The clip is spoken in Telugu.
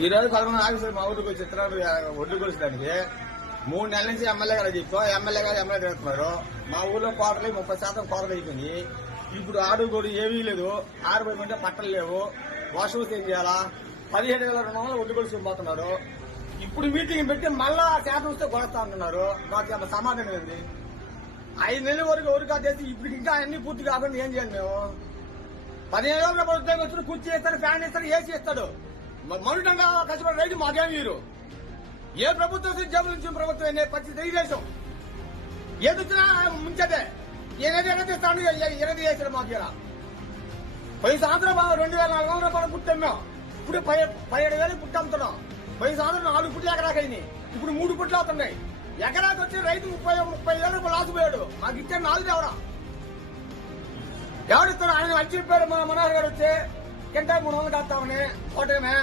ఈ రోజు 11 ఆగస్టు మా ఊరికి వచ్చి చిత్రాలు ఒడ్డు కొలిచడానికి 3 నెలల నుంచి ఎమ్మెల్యే గారు చెప్తాం. ఎమ్మెల్యే తిరుగుతున్నారు. మా ఊర్లో కోటలు 30% కోతలు అయిపోయింది. ఇప్పుడు ఆడుగోడు ఏమీ లేదు. ఆరుబడి పట్టలు లేవు. వర్షం ఏం చేయాలా? 17,200 ఒడ్డు కొలిసి పోతున్నారు. ఇప్పుడు మీటింగ్ పెట్టి మళ్ళా శాతం వస్తే కొడతా అంటున్నారు. మాకు అంత సమాధానం ఏంది? 5 నెలల వరకు ఎవరు చేసి ఇప్పుడు ఇంకా అన్ని పూర్తి కాకుండా ఏం చేయాలి మేము? 15,000 రూపాయలు ఉద్యోగం వచ్చి కుర్చీ ఇస్తాడు, ఫ్యాన్ ఇస్తాడు, ఏసీ ఇస్తాడు. మనుటంగా కష్టపడి రైతు మాకేం వీరు ఏ ప్రభుత్వం జబ్బు నుంచి ప్రభుత్వం పరిస్థితి తెలుగుదేశం ఏది వచ్చినా ముంచదే ఎగదిస్తాడు ఎగదీసాడు మాకు ఇలా 10 సంవత్సరం 2,400 రూపాయలు పుట్టాం మేము. ఇప్పుడు 17,000 పుట్టి అమ్ముతున్నాం. 10 సంవత్సరం 4 పుట్లు ఎకరాకైంది. ఇప్పుడు 3 పుట్లు అవుతున్నాయి. ఎకరాకి వచ్చి రైతు 30,000 రూపాయలు లాసిపోయాడు. మాకు ఇచ్చే 4 ఎవరిస్తారు? ఆయన వచ్చి చెప్పాడు. మన మనోహర్ గారు వచ్చి కింద 300 కాస్తామని కోటమే